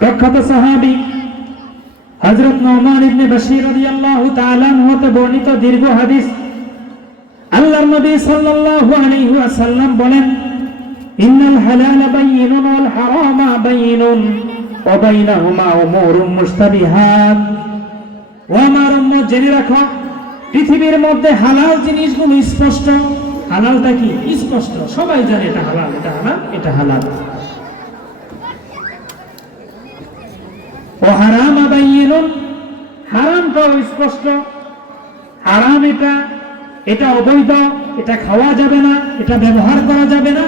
প্রখ্যাত সাহাবী হযরত নুমান ইবনে বশীর রাদিয়াল্লাহু তাআলা আনহু হতে বর্ণিত দীর্ঘ হাদিস। আল্লাহর নবী সাল্লাল্লাহু আলাইহি ওয়াসাল্লাম বলেন, ইন্নাল হালালা বায়িনুন ওয়াল হারামা বায়িনুন ওয়া বাইনাহুমা উমুরুন মুশতাবিহাত। ও আমার উম্মত, জেনে রাখো, পৃথিবীর মধ্যে হালাল জিনিসগুলো স্পষ্ট। হালালটা কি? স্পষ্ট, সবাই জানে এটা হালাল, এটা হালাল, এটা হালাল। ও হারাম বায়িনুন, হারামটাও স্পষ্ট। হারাম এটা অবৈধ, এটা খাওয়া যাবে না, এটা ব্যবহার করা যাবে না,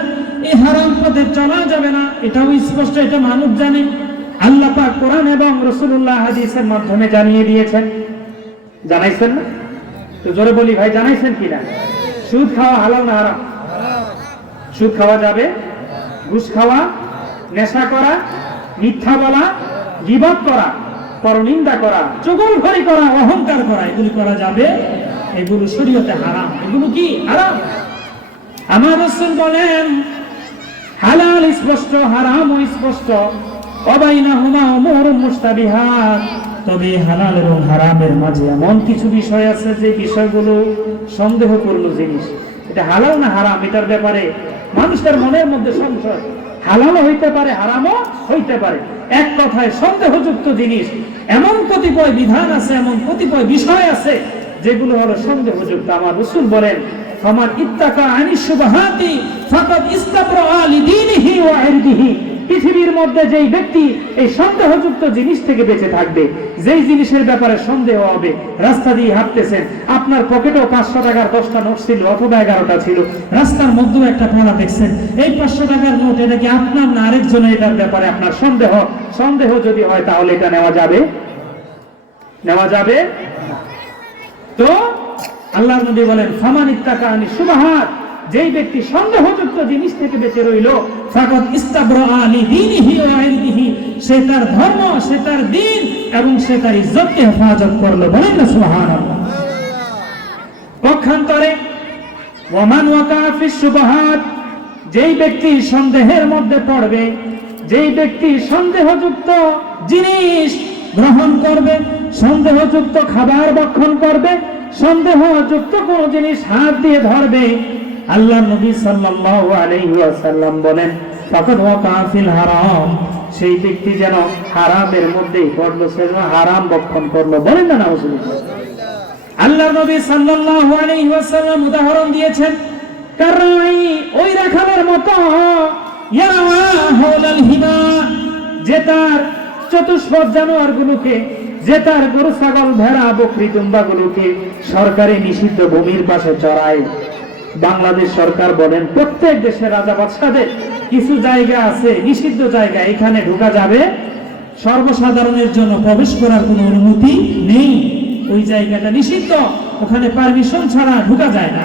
এই হারাম পথে চলা যাবে না, এটাও স্পষ্ট, এটা মানুষ জানে। আল্লাহ পাক কোরআন এবং রাসূলুল্লাহ হাদিসের মাধ্যমে জানিয়ে দিয়েছেন। জানাইছেন না? তো জোরে বলি ভাই, জানাইছেন কিনা? সুদ খাওয়া হালাল না হারাম? সুদ খাওয়া যাবে? ঘুষ খাওয়া, নেশা করা, মিথ্যা বলা, গীবত করা, পরনিন্দা করা, চুগলখড়ি করা, অহংকার করা, এগুলি করা যাবে? এগুলো শরীয়তে হারাম। এগুলো কি হারাম? আমার রাসূল বলেন, হালাল স্পষ্ট, হারামও স্পষ্ট। ওয়াবাইনাহুমা উমুরুন মুশতাবিহাত। তবে হালাল এবং হারামের মাঝে এমন কিছু বিষয় আছে যে বিষয়গুলো সন্দেহপূর্ণ জিনিস। এটা হালাল না হারাম, এটার ব্যাপারে মানুষের মনের মধ্যে সংশয়। হালালও হইতে পারে, হারামও হইতে পারে। এক কথায় সন্দেহযুক্ত জিনিস। এমন কতিপয় বিধান আছে, এমন কতিপয় বিষয় আছে যেগুলো হলো সন্দেহযুক্ত। আমার রাসূল বলেন, ফামান ইত্তাকা আনিশ শুবহাতি ফাকাদ ইস্তাবরা লিদীনিহি ওয়া ইরদিহি। পৃথিবীর মধ্যে যেই ব্যক্তি এই সন্দেহযুক্ত জিনিস থেকে বেঁচে থাকবে, যেই জিনিসের ব্যাপারে সন্দেহ হবে, রাস্তা দিয়ে হাঁটতেছেন, আপনার পকেটেও 500 টাকার 10টা নোট ছিল অথবা 11টা ছিল, রাস্তার মধ্যেও একটা পড়া দেখছেন, এই 500 টাকার নোট এটা কি আপনার না আরেকজনের, এটার ব্যাপারে আপনার সন্দেহ যদি হয়, তাহলে এটা নেওয়া যাবে? নেওয়া যাবে? তো আল্লাহর নবী বলেন, ফামান ইত্তাকা আনিশ শুবহাত, যেই ব্যক্তি সন্দেহযুক্ত জিনিস থেকে বেঁচে রইল, ফাকাদ ইস্তাবরা লিদীনিহি ওয়া ইরদিহি, সে তার ধর্ম, সে তার দ্বীন এবং সে তার ইজ্জতকে হেফাজত করলো। বলেন না সুবহানাল্লাহ। পক্ষান্তরে ওয়ামান ওয়াকা ফিশ শুবহাত, যেই ব্যক্তি সন্দেহের মধ্যে পড়বে, যেই ব্যক্তি সন্দেহযুক্ত জিনিস গ্রহণ করবে, সন্দেহযুক্ত খাবার ভক্ষণ করবে, সন্দেহযুক্ত কোন জিনিস হাত দিয়ে ধরবে, আল্লাহ নবী সাল্লাল্লাহু আলাইহি ওয়াসাল্লাম বলেন, ফাকাদ ওয়াকা ফিল হারাম, সেই ব্যক্তি যেন হারামের মধ্যেই পড়লো, সে যেন হারাম ভক্ষণ করলো। বলেন না নাউজুবিল্লাহ। আল্লাহ নবী সাল্লাল্লাহু আলাইহি ওয়াসাল্লাম উদাহরণ দিয়েছেন, কারাই, ওই রাখালের মতো, ইয়াওয়া হাওলাল হিমা, যে তার চতুষ্পদ জানোয়ারগুলোকে, যে তার গরু ছাগল ভেড়া বকরি দুম্বাগুলোকে সরকারি নিষিদ্ধ ভূমির পাশে চড়ায়। বাংলাদেশ সরকার বলেন, প্রত্যেক দেশের রাজা বাদশাদের কিছু জায়গা আছে নিষিদ্ধ জায়গা, এখানে ঢোকা যাবে, সর্বসাধারণের জন্য প্রবেশ করার কোনো অনুমতি নেই, ওই জায়গাটা নিষিদ্ধ, ওখানে পারমিশন ছাড়া ঢোকা যায় না।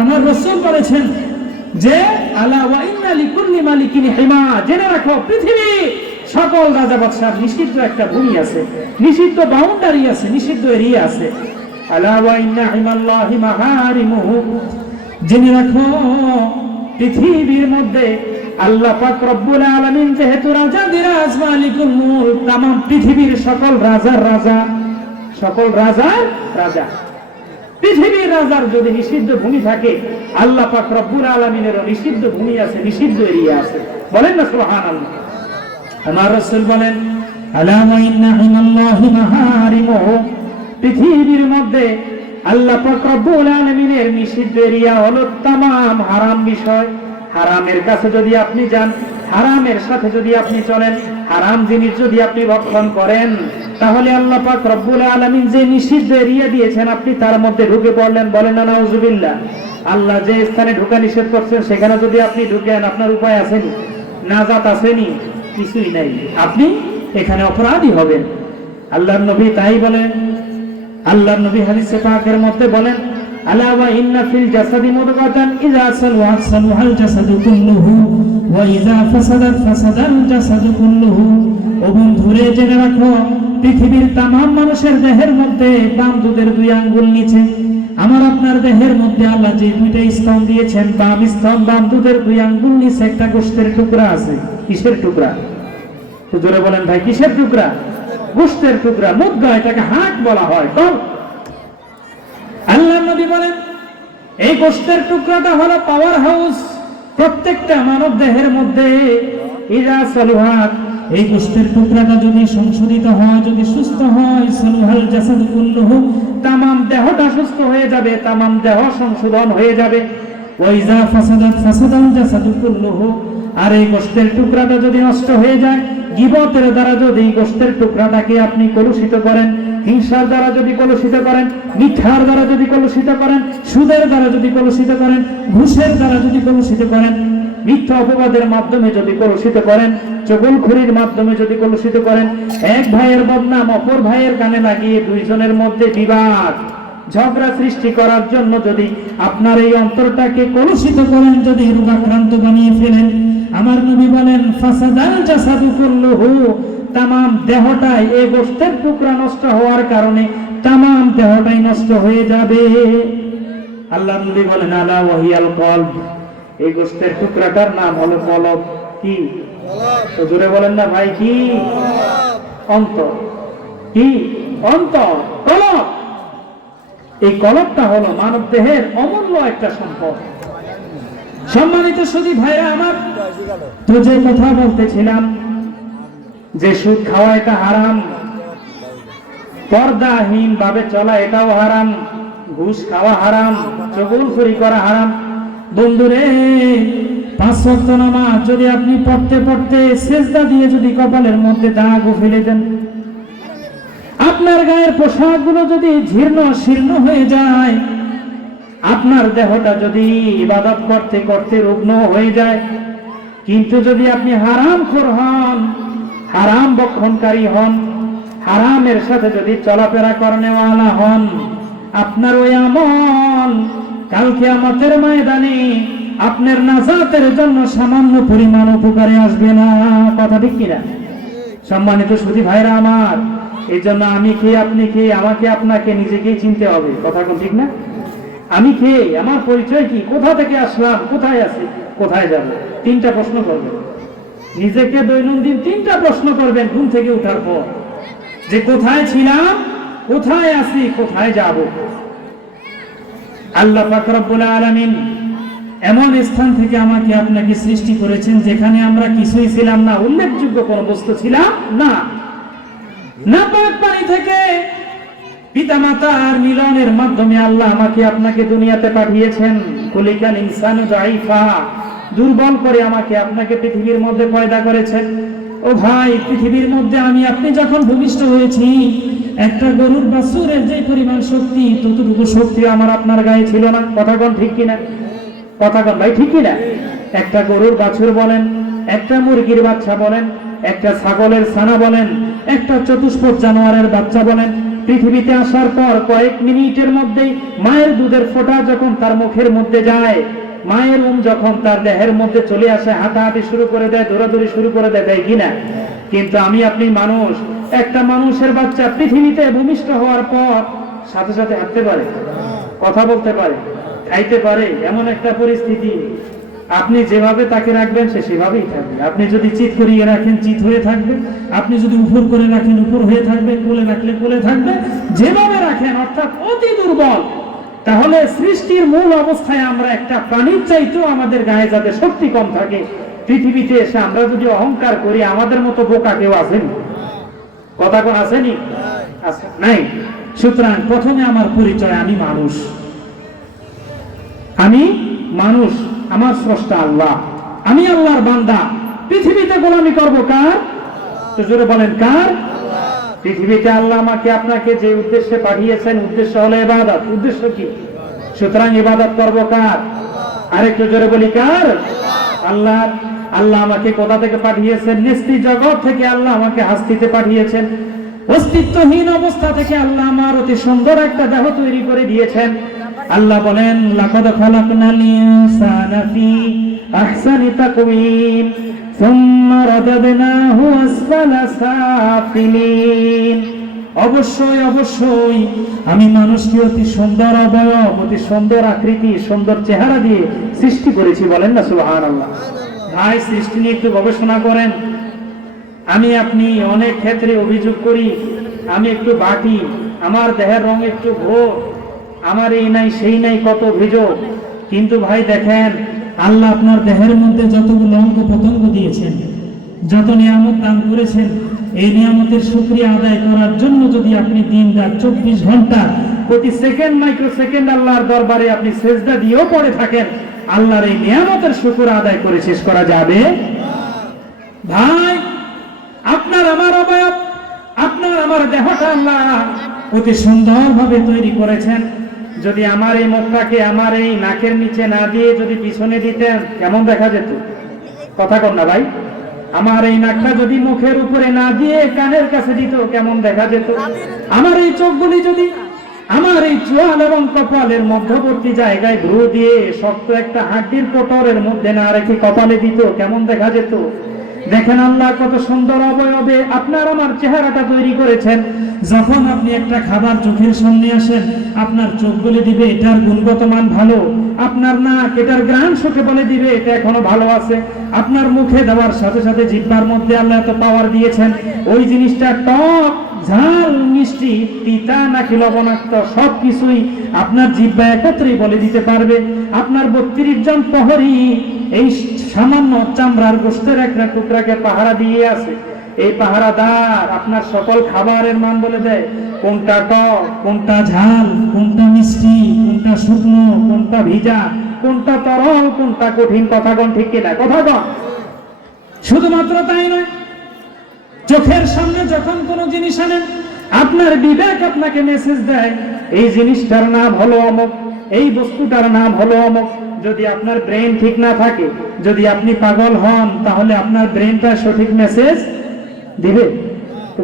আমার রাসূল বলেছেন যে, আলা ওয়া ইন্না লিকুল্লি মালিকিন হিমা, জেনে রাখো, পৃথিবী সকল রাজা বাদশার নিষিদ্ধ একটা ভূমি আছে, নিষিদ্ধ বাউন্ডারি আছে, নিষিদ্ধ এরিয়া আছে। আলা ওয়া ইন্না হিমাল্লাহি মাহারিমুহু, জেনে রাখো, পৃথিবীর মধ্যে আল্লাহ পাক রব্বুল আলামিন যেহেতু রাজাদিরাজ মালিকুল মুলক, তামাম পৃথিবীর সকল রাজার রাজা, সকল রাজার রাজা, পৃথিবীর রাজার যদি নিষিদ্ধ ভূমি থাকে, আল্লাহ পাক রব্বুল আলামিনেরও নিষিদ্ধ ভূমি আছে, নিষিদ্ধ এরিয়া আছে। বলেন না সুবহানাল্লাহ। আমার রাসূল বলেন, আলা ওয়া ইন্না হিমাল্লাহি মাহারিমুহু, পৃথিবীর মধ্যে আল্লাহ পাক রব্বুল আলামিনের নিষিদ্ধ এরিয়া হলো তামাম হারাম বিষয়। হারামের কাছে যদি আপনি যান, হারামের সাথে যদি আপনি চলেন, হারাম জিনিস যদি আপনি ভক্ষণ করেন, তাহলে আল্লাহ পাক রব্বুল আলামিন যে নিষিদ্ধ এরিয়া দিয়েছেন, আপনি তার মধ্যে ঢুকে পড়লেন। বলেন না নাউজুবিল্লাহ। আল্লাহ যে স্থানে ঢোকা নিষেধ করছেন, সেখানে যদি আপনি ঢুকেন, আপনার উপায় আসেনি, নাজাত আসেনি, কিছুই নাই, আপনি এখানে অপরাধী হবেন। আল্লাহর নবী তাই বলেন। আল্লাহর নবী হাদিসে পাকের মধ্যে বলেন, আলা ওয়া ইন্না ফিল জাসাদি মুদগাতান ইযা সালওয়াত সালওয়াল জাসাদু কুল্লুহু ওয়া ইযা ফাসাদাত ফাসাদাল জাসাদু কুল্লুহু। ও বন্ধুরে, জেনে রাখো, পৃথিবীর তামাম মানুষের দেহের মধ্যে বাম দুধের 2 আঙ্গুল নিচে, আমার আপনার দেহের মধ্যে আল্লাহ যে 2টা স্তন দিয়েছেন, বাম স্তন, বাম দুধের 2 আঙ্গুল নিচে একটা গোশতের টুকরা আছে। কিসের টুকরা? তো জোরে বলেন ভাই, কিসের টুকরা? গোশতের টুকরা, মুদ্গা, এটাকে হাট বলা হয়। আল্লাহর নবী বলেন এই গোশতের টুকরাটা হলো পাওয়ার হাউস প্রত্যেকটা মানব দেহের মধ্যে। ইজা সলুহাত, এই গোশতের টুকরাটা যদি সংশোধিত হয়, যদি সুস্থ হয়, সলুহাল জাসাদু কুল্লুহু, তামাম দেহটা সুস্থ হয়ে যাবে, তামাম দেহ সংশোধন হয়ে যাবে। ওয়া ইজা ফাসাদাত ফাসাদাল জাসাদু কুল্লুহু, আর এই গোশতের টুকরাটা যদি নষ্ট হয়ে যায়, গীবতের দ্বারা যদি গোশতের টুকরাটাকে আপনি কলুষিত করেন, হিংসার দ্বারা যদি কলুষিত করেন, মিথ্যার দ্বারা যদি কলুষিত করেন, সুদের দ্বারা যদি কলুষিত করেন, ঘুষের দ্বারা যদি কলুষিত করেন, মিথ্যা অপবাদের মাধ্যমে যদি কলুষিত করেন, চগলখড়ির মাধ্যমে যদি কলুষিত করেন, এক ভাইয়ের বদনাম অপর ভাইয়ের কানে লাগিয়ে দুইজনের মধ্যে বিবাদ ঝগড়া সৃষ্টি করার জন্য যদি আপনার এই অন্তরটাকে কলুষিত করেন, যদি রোগাক্রান্ত বানিয়ে ফেলেন, আমার নবী বলেন ফাসাদাল জাসাদু কুল্লুহু, তামাম দেহটাই এই গোশতের টুকরা নষ্ট হওয়ার কারণে তামাম দেহটাই নষ্ট হয়ে যাবে। আল্লাহর নবী বলেন আলা ওয়াহিয়াল কলব, এই গোশতের টুকরাটার নাম হলো কলব। কি? তো জোরে বলেন না ভাই, কি? অন্তর। কি? অন্তর, কলব। এই কলবটা হলো মানব দেহের অমূল্য একটা সম্পদ। সম্মানিত সুধী ভাইরা আমার, তো যে কথা বলতেছিলাম যে সুদ খাওয়া এটা হারাম, পর্দাহীন ভাবে চলা এটাও হারাম, ঘুষ খাওয়া হারাম, চগলখড়ি করা হারাম। বন্ধুরে, 5 ওয়াক্ত নামাজ যদি আপনি পড়তে পড়তে সেজদা দিয়ে যদি কপালের মধ্যে দাগও ফেলে দেন, আপনার গায়ের পোশাকগুলো যদি জীর্ণ শীর্ণ হয়ে যায়, আপনার দেহটা যদি ইবাদত করতে করতে রুগ্ন হয়ে যায়, কিন্তু যদি আপনি হারামখোর হন, হারাম বক্ষণকারী হন, হারামের সাথে যদি চলাফেরা করেওয়ালা হন, আপনার ওই আমল কাল কিয়ামতের ময়দানে আপনার নাজাতের জন্য সামান্য পরিমাণ উপকারে আসবে না। কথা ঠিক কিনা? সম্মানিত সুধী ভাইরা আমার, এই জন্য আমি কে, আপনি কে, আমাকে আপনাকে নিজেকেই চিনতে হবে। কথা কোন ঠিক না? আমি কে, আমার পরিচয় কি, কোথা থেকে আসলাম, কোথায় আছি, কোথায় যাব? 3টা প্রশ্ন করবেন নিজেকে দৈনন্দিন, 3টা প্রশ্ন করবেন ঘুম থেকে ওঠার পর, যে কোথায় ছিলাম, কোথায় আছি, কোথায় যাব। আল্লাহ পাক রব্বুল আলামিন এমন স্থান থেকে আমাকে আপনাকে সৃষ্টি করেছেন যেখানে আমরা কিছুই ছিলাম না, উল্লেখযোগ্য কোনো বস্তু ছিলাম না। নাপাক পানি থেকে পিতামাতার মিলনের মাধ্যমে আল্লাহ আমাকে আপনাকে দুনিয়াতে পাঠিয়েছেন। কুলিকাল ইনসানু দাইফা, দুর্বল করে আমাকে আপনাকে পৃথিবীর মধ্যে পয়দা করেছেন। ও ভাই, পৃথিবীর মধ্যে আমি আপনি যখন ভূমিষ্ঠ হয়েছি, একটা গরুর বাছুরের যে পরিমাণ শক্তি, ততটুকু শক্তি আমার আপনার গায়ে ছিল না। কথা কোন ঠিক কিনা? কথা কোন ভাই, ঠিক কিনা? একটা গরুর বাছুর বলেন, একটা মুরগির বাচ্চা বলেন, একটা ছাগলের ছানা বলেন, একটা চতুষ্পদ জানোয়ারের বাচ্চা বলেন, পৃথিবীতে আসার পর কয়েক মিনিটের মধ্যেই মায়ের দুধের ফোঁটা যখন তার মুখের মধ্যে যায়, মায়ের যখন তার দেহের মধ্যে চলে আসে, হাঁটাহাঁটি শুরু করে দেয়, দৌড়াদৌড়ি শুরু করে দেয়, তাই কিনা? কিন্তু আমি আপনি মানুষ, একটা মানুষের বাচ্চা পৃথিবীতে ভূমিষ্ঠ হওয়ার পর সাথে সাথে হাঁটতে পারে, কথা বলতে পারে, খাইতে পারে, এমন একটা পরিস্থিতি। আপনি যেভাবে তাকে রাখবেন সে সেভাবেই থাকবে। আপনি যদি চিৎ করিয়ে রাখেন, চিৎ হয়ে থাকবে। আপনি যদি উপর করে রাখেন, উপর হয়ে থাকবে। কোলে রাখলে কোলে থাকবে। যেভাবে রাখেন, অর্থাৎ অতি দুর্বল। তাহলে সৃষ্টির মূল অবস্থায় আমরা একটা প্রাণীর চাইতেও আমাদের গায়ে যাতে শক্তি কম থাকে, পৃথিবীতে এসে আমরা যদি অহংকার করি, আমাদের মতো বোকা কেউ আসেনি। কথা কোন আসেনি? নাই। সুতরাং প্রথমে আমার পরিচয়, আমি মানুষ। আমি মানুষ, আমার স্রষ্টা আল্লাহ, আমি আল্লাহর বান্দা। পৃথিবীতে গোলামি করব কার? তো জোরে বলেন, কার? পৃথিবীতে আল্লাহ আমাকে আপনাকে যে উদ্দেশ্যে পাঠিয়েছেন, উদ্দেশ্য হলো ইবাদত। উদ্দেশ্য কি? সুতরাং ইবাদত করব কার? আরেকটু জোরে বলি, কার? আল্লাহ। আল্লাহ আমাকে কোথা থেকে পাঠিয়েছেন? নিস্তি জগৎ থেকে আল্লাহ আমাকে হাস্তিতে পাঠিয়েছেন। অস্তিত্বহীন অবস্থা থেকে আল্লাহ আমার অতি সুন্দর একটা দেহ তৈরি করে দিয়েছেন। আল্লাহ বলেন, লাকাদ খালাকনাল ইনসানা ফি আহসানি তাকওয়িম সুম্মা রাদাদনাহু আসফালা সাফিলিন। অবশ্যই অবশ্যই আমি মানুষকে অতি সুন্দর অবয়ব, অতি সুন্দর আকৃতি, সুন্দর চেহারা দিয়ে সৃষ্টি করেছি। বলেন না সুবহানাল্লাহ। ভাই, সৃষ্টি নিয়ে একটু গবেষণা করেন। আমি আপনি অনেক ক্ষেত্রে অভিযোগ করি আমি একটু বাকি, আমার দেহের রং একটু ঘোর, আমার এই নাই সেই নাই, কত অভিযোগ। কিন্তু ভাই দেখেন, আল্লাহ আপনার দেহের মধ্যে যতগুলো অঙ্গ প্রত্যঙ্গ দিয়েছেন, যত নিয়ামত দান করেছেন, এই নিয়ামতের শুকরিয়া আদায় করার জন্য যদি আপনি দিন রাত 24 ঘন্টা প্রতি সেকেন্ড মাইক্রো সেকেন্ড আল্লাহর দরবারে আপনি সেজদা দিয়েও পড়ে থাকেন, আল্লাহর এই নিয়ামতের শুকর আদায় করে শেষ করা যাবে? ভাই, আপনার আমার অবয়ব, আপনার আমার দেহটা আল্লাহ অতি সুন্দরভাবে তৈরি করেছেন। যদি আমার এই মুখটাকে আমার এই নাকের নিচে না দিয়ে যদি পিছনে দিতেন কেমন দেখা যেত? কথা কন না ভাই। আমার এই নাকটা যদি মুখের উপরে না দিয়ে কানের কাছে দিত কেমন দেখা যেত? আমার এই চোখগুলি যদি আমার এই চোয়াল এবং কপালের মধ্যবর্তী জায়গায় ভ্রু দিয়ে শক্ত একটা হাড্ডির কোটরের মধ্যে না রেখে কপালে দিত কেমন দেখা যেত? দেখেন আল্লাহ কত সুন্দর অবয়বে আপনার আমার চেহারাটা তৈরি করেছেন। যখন আপনি একটা খাবার চোখের সামনে আসেন, আপনার চোখ বলে দিবে এটার গুণগত মান ভালো, আপনার নাক এটার ঘ্রাণ শুকে বলে দিবে এটা এখনো ভালো আছে। আপনার মুখে দেওয়ার সাথে সাথে জিহ্বার মধ্যে আল্লাহ এত পাওয়ার দিয়েছেন, ওই জিনিসটা টক, ঝাল, মিষ্টি, তিতা নাকি লবণাক্ত সবকিছুই আপনার জিহ্বা একত্রেই বলে দিতে পারবে। আপনার 32 জন প্রহরী এই সামান্য চামড়ার গোশতের একটা টুকরাকে পাহারা দিয়ে আছে। এই পাহারাদার আপনার সকল খাবারের মান বলে দেয়, কোনটা টক, কোনটা ঝাল, কোনটা মিষ্টি, কোনটা শুকনো, কোনটা ভিজা, কোনটা তরল, কোনটা কঠিন। কথা কোন ঠিক কিনা? কথা কন। শুধুমাত্র তাই নয়, চোখের সামনে যখন কোনো জিনিস আনেন, আপনার বিবেক আপনাকে মেসেজ দেয় এই জিনিসটার নাম হলো অমুক, এই বস্তুটার নাম হলো অমুক। যদি আপনার ব্রেন ঠিক না থাকে, যদি আপনি পাগল হন, তাহলে আপনার ব্রেনটা সঠিক মেসেজ দিবে?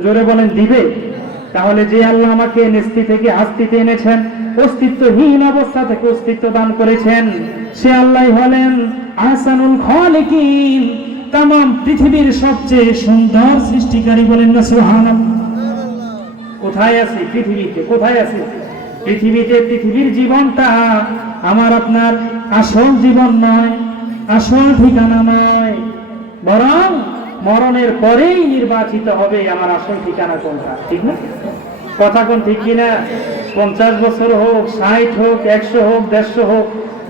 জোরে বলেন, দিবে? তাহলে যে আল্লাহ আমাকে নিস্তি থেকে আস্তিতে এনেছেন, অস্তিত্বহীন অবস্থা থেকে অস্তিত্ব দান করেছেন, সে আল্লাহ হলেন আহসানুল খালিকিন, তামাম পৃথিবীর সবচেয়ে সুন্দর সৃষ্টিকারী। বলেন না সুবহানাল্লাহ। কোথায় আছি পৃথিবীতে? কোথায় আছি পৃথিবীতে? পৃথিবীর জীবনটা আমার আপনার আসল জীবন নয়, আসল ঠিকানা নয়, বরং মরণের পরেই নির্বাচিত হবে আমার আসল ঠিকানা কোনটা। ঠিক না? কথা কোন ঠিক কিনা? 50 বছর হোক, 60 হোক, 100 হোক, 150 হোক,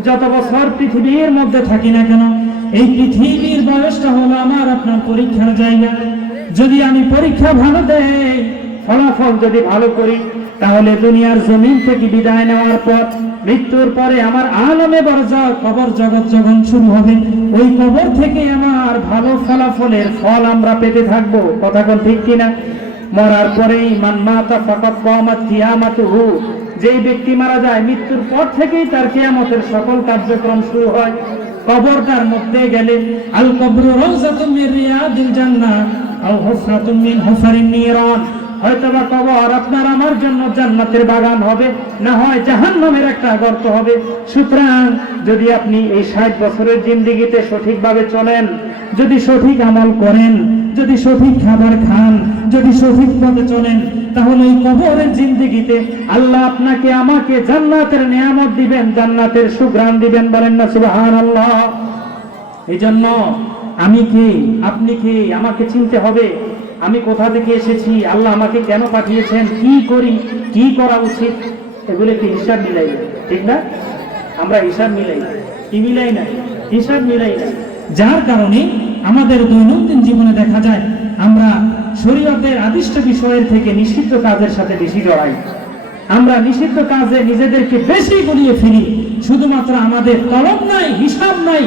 যত বছর পৃথিবীর মধ্যে থাকি না কেন, এই পৃথিবীর বয়সটা হলো আমার আপনার পরীক্ষার জায়গা। যদি আমি পরীক্ষা ভালো দেই, ফলাফল যদি ভালো করি, তাহলে দুনিয়ার জমিন থেকে বিদায় নেওয়ার পর মৃত্যুর পরে আমার আলমে বরজাখ কবর জগৎ যখন শুরু হবে, ওই কবর থেকে আমার ভালো ফলাফলের ফল আমরা পেতে থাকবো। কথা কোন ঠিক কিনা? মরার পরেই মান মাতা ফাকাত কামাত কিয়ামাতুহু, যেই ব্যক্তি মারা যায় মৃত্যুর পর থেকেই তার কিয়ামতের সকল কার্যক্রম শুরু হয়। কবরটার মধ্যে গেলে আল কবরু রাউযাতুম মির রিয়াদিল জান্নাহ আও হুফরাতুম মিন হুফারিন নিরান, হয়তোবা কবর আপনার আমার জন্য জান্নাতের বাগান হবে, না হয় জাহান্নামের একটা গর্ত হবে। সুতরাং যদি আপনি এই 60 বছরের জিন্দেগিতে সঠিকভাবে চলেন, যদি সঠিক আমল করেন, যদি সঠিক খাবার খান, যদি সঠিক পথে চলেন, তাহলে এই কবরের জিন্দেগিতে আল্লাহ আপনাকে আমাকে জান্নাতের নিয়ামত দিবেন, জান্নাতের সুঘ্রাণ দিবেন। বলেন না সুবহানাল্লাহ। এই জন্য আমি কে, আপনি কে, আমাকে চিনতে হবে। আমি কোথা থেকে এসেছি, আল্লাহ আমাকে কেন পাঠিয়েছেন, কি করি, কি করা উচিত, এগুলো কি হিসাব মিলাই? ঠিক না? আমরা হিসাব মিলাই, কি মিলাই না? হিসাব মিলাই না। যার কারণে আমাদের দৈনন্দিন জীবনে দেখা যায় আমরা শরীয়তের আদিষ্ট বিষয়ের থেকে নিষিদ্ধ কাজের সাথে বেশি জড়াই। আমরা নিষিদ্ধ কাজে নিজেদেরকে বেশি গুলিয়ে ফেলি। শুধুমাত্র আমাদের তলব নাই, হিসাব নাই,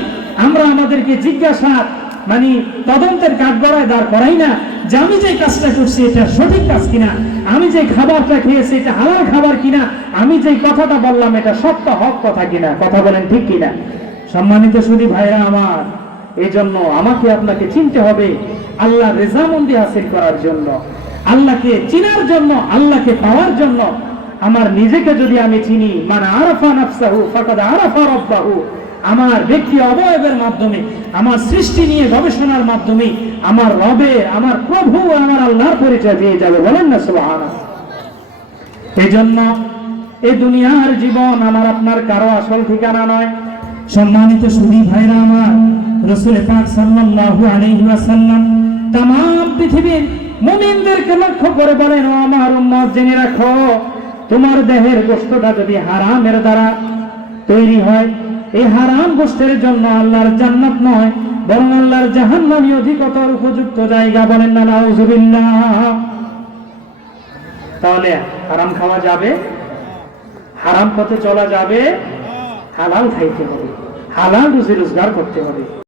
আমরা আমাদেরকে জিজ্ঞাসা মানে তদন্তের কাঠগড়ায় দাঁড় করাই না যে আমি যে কাজটা করছি এটা সঠিক কাজ কিনা, আমি যে খাবারটা খেয়েছি এটা হালাল খাবার কিনা, আমি যে কথাটা বললাম এটা সত্য হক কথা কিনা। কথা বলেন ঠিক কিনা? সম্মানিত সুধী ভাইরা আমার, এই জন্য আমাকে আপনাকে চিনতে হবে আল্লাহ রেজামন্দি হাসিল করার জন্য, আল্লাহকে চিনার জন্য, আল্লাহকে পাওয়ার জন্য। আমার নিজেকে যদি আমি চিনি, মানে আরাফা নাফসাহু ফাকাদ আরাফা রাব্বাহু, আমার ব্যক্তি অবয়বের মাধ্যমে, আমার সৃষ্টি নিয়ে গবেষণার মাধ্যমে আমার রবের, আমার প্রভু, আমার আল্লাহর পরিচয় পেয়ে যাবে। বলেন না সুবহানাল্লাহ। এই জন্য এই দুনিয়ার জীবন আমার আপনার কারো আসল ঠিকানা নয়। সম্মানিত সুধী ভাইরা আমার, রাসূল পাক সাল্লাল্লাহু আলাইহি ওয়াসাল্লাম তাম পৃথিবীর মুমিনদেরকে লক্ষ্য করে বলেন, ও আমার উম্মত, জেনে রাখো তোমার দেহের গোশতটা যদি হারামের দ্বারা তৈরি হয়, এই হারাম গোশতের জন্য আল্লাহর জান্নাত নয় বরং আল্লাহর জাহান্নামই অধিকতর উপযুক্ত জায়গা। বলেন না নাউজুবিল্লাহ। তাহলে হারাম খাওয়া যাবে, হারাম পথে চলা যাবে, হালাল খাইতে হবে, হালাল রুজি রোজগার করতে হবে।